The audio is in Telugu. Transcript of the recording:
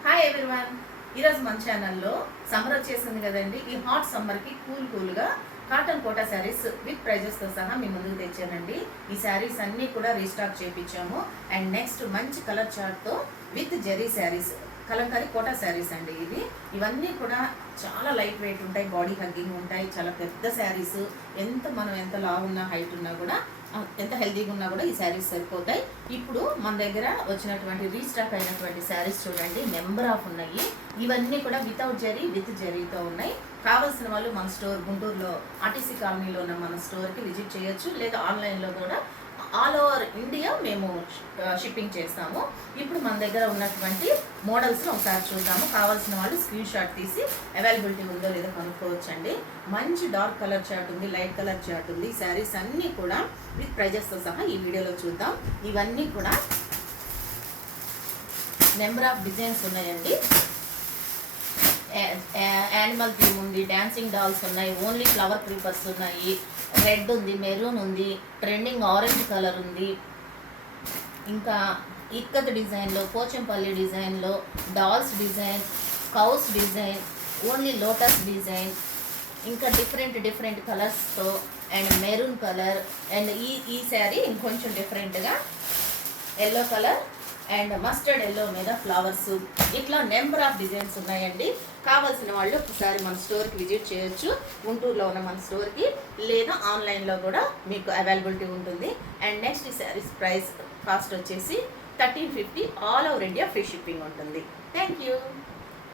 హాయ్ ఎవ్రీవన్, ఈరోజు మన ఛానల్లో సమ్మర్ వచ్చేసింది కదండి. ఈ హాట్ సమ్మర్కి కూల్గా కాటన్ కోటా శారీస్ విత్ ప్రైజెస్తో సహా మీ ముందుకు తెచ్చానండి. ఈ శారీస్ అన్నీ కూడా రీస్టాక్ చేయించాము. అండ్ నెక్స్ట్ మంచి colour చార్ట్తో with zari saris, Kalamkari quota saris అండి. ఇవన్నీ కూడా చాలా లైట్ వెయిట్ ఉంటాయి, బాడీ హగ్గింగ్ ఉంటాయి, చాలా పెద్ద శారీస్. మనం ఎంత లావు ఉన్నా, హైట్ ఉన్నా కూడా, ఎంత హెల్తీగా ఉన్నా కూడా ఈ శారీస్ సరిపోతాయి. ఇప్పుడు మన దగ్గర వచ్చినటువంటి రీస్టాక్ అయినటువంటి శారీస్ చూడండి, నెంబర్ ఆఫ్ ఉన్నాయి. ఇవన్నీ కూడా వితౌట్ జరీ, విత్ జరీతో ఉన్నాయి. కావాల్సిన వాళ్ళు మన స్టోర్ గుంటూరులో ఆర్టీసీ కాలనీలో ఉన్న మన స్టోర్కి విజిట్ చేయొచ్చు, లేదా ఆన్లైన్లో కూడా ఆల్ ఓవర్ ఇండియా మేము షిప్పింగ్ చేస్తాము. ఇప్పుడు మన దగ్గర ఉన్నటువంటి మోడల్స్ని ఒకసారి చూద్దాము. కావాల్సిన వాళ్ళు స్క్రీన్ షాట్ తీసి అవైలబిలిటీ ఉందో లేదో కనుక్కోవచ్చండి. మంచి డార్క్ కలర్ చార్ట్ ఉంది, లైట్ కలర్ చార్ట్ ఉంది. శారీస్ అన్నీ కూడా విత్ ప్రైజెస్తో సహా ఈ వీడియోలో చూద్దాం. ఇవన్నీ కూడా నెంబర్ ఆఫ్ డిజైన్స్ ఉన్నాయండి. యానిమల్ థీమ్ ఉంది, డాన్సింగ్ డాల్స్ ఉన్నాయి, ఓన్లీ ఫ్లవర్ క్రీపర్స్ ఉన్నాయి, రెడ్ ఉంది, మెరూన్ ఉంది, ట్రెండింగ్ ఆరెంజ్ కలర్ ఉంది, ఇంకా ఇక్కత్ డిజైన్లో, పోచంపల్లి డిజైన్లో, dolls design, cows design, only lotus design, ఇంకా డిఫరెంట్ కలర్స్తో, అండ్ మెరూన్ కలర్, అండ్ ఈ శారీ ఇంకొంచెం డిఫరెంట్గా yellow colour and mustard yellow మీద ఫ్లవర్స్, ఇట్లా నెంబర్ ఆఫ్ డిజైన్స్ ఉన్నాయండి. కావాల్సిన వాళ్ళు ఒకసారి మన స్టోర్కి విజిట్ చేయొచ్చు, గుంటూరులో ఉన్న మన స్టోర్కి, లేదా ఆన్లైన్లో కూడా మీకు అవైలబిలిటీ ఉంటుంది. అండ్ నెక్స్ట్ ఈ శారీస్ ప్రైస్ కాస్ట్ వచ్చేసి 1350, all over India free shipping ఉంటుంది. Thank you.